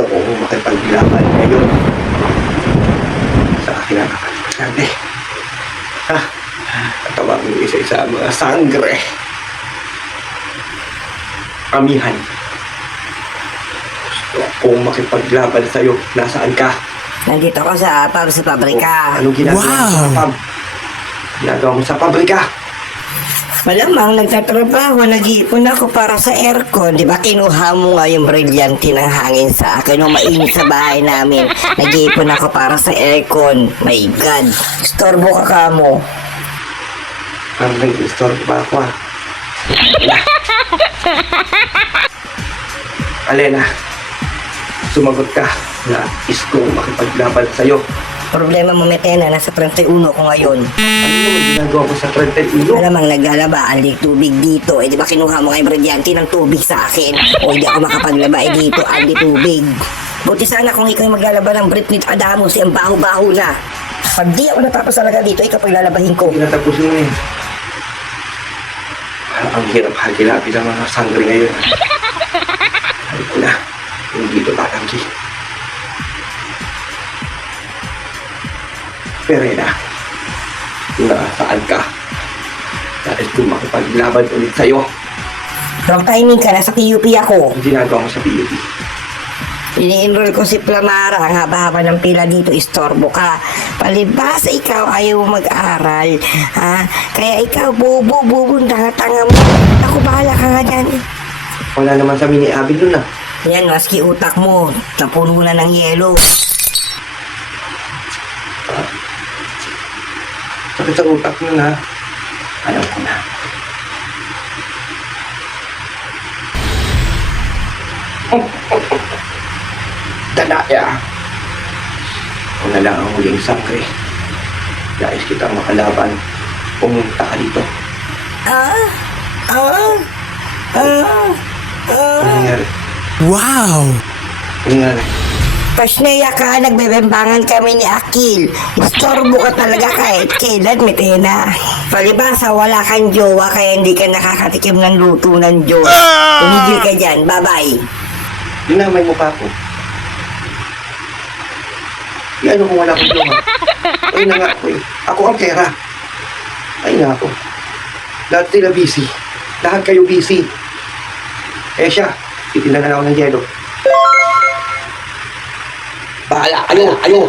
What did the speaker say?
Gusto ko makipaglaban ngayon sa akin ang kapatid. Ha? Katawag mo isa-isa ang mga sangre. Amihan. Gusto kong makipaglaban sa'yo. Nasaan ka? Nandito ako para sa pabrika. Anong ginagawa mo sa pub? Ginagawa mo sa pabrika? Malamang nagtatrabaho, nag-iipon ako para sa aircon. Di ba kinuha mo nga yung brilyante ng hangin sa akin nung mainit sa bahay namin. Nag-iipon ako para sa aircon. My God, istorbo ka kamo. Parang nag-store ba ako ah? Alena, sumagot ka na isko makipaglaban sa'yo. Problema mo, Metena, nasa 31 ko ngayon. Ano naman ginagawa ko sa 31? Malamang naglalaba, alik tubig dito. Eh di ba kinuha mo nga yung brilyante ng tubig sa akin? O hindi ako makapaglaba dito, alik tubig. Buti sana kung ikaw yung maglalaba ng Britney Adamos, ang baho-baho na. Pag di ako napapasalaga dito, ikaw paglalabahin ko. Pinatapusin mo yun. Ang hirap hagilapin ang mga sangre ngayon. Sabi ko na, hindi ito tatanggi. Perena, nasaan ka? Dahil kung makipaglaban ulit sa'yo, Wrong timing ka, nasa PUP ako. ang ginagawa mo sa PUP. Ini-enroll ko si Plamara, ang haba-haba ng pila dito, istorbo ka. Palibasa ikaw, ayaw mo mag-aral. Ha? Kaya ikaw, bubo, tanga mo. Ako, bahala ka nga dyan. Wala naman sa mini-abi dun ah. Yan, maski utak mo, napuno na ng yelo. Sakit sa utak mo na. Alam ko na. Danaya. Ako na lang ang huling sangre. Nais kitang makalaban. Pumunta ka dito. Ano nangyari? Wow! Ano nangyari? Pasneya ka, nagbebembangan kami ni Akil. Istorbo ka talaga kahit kailan, Metena. Palibasa, wala kang jowa kaya hindi ka nakakatikim ng luto ng Diyos. Tumigil ka dyan, bye-bye. Dinamay mo pa ako. Ano kung wala akong jowa? Ay na nga ako eh. Ako ang pera. Ay na ako. Lahat sila busy. Lahat kayo busy. Eh siya, titinda na lang ako ng yelo. Bahala kayo!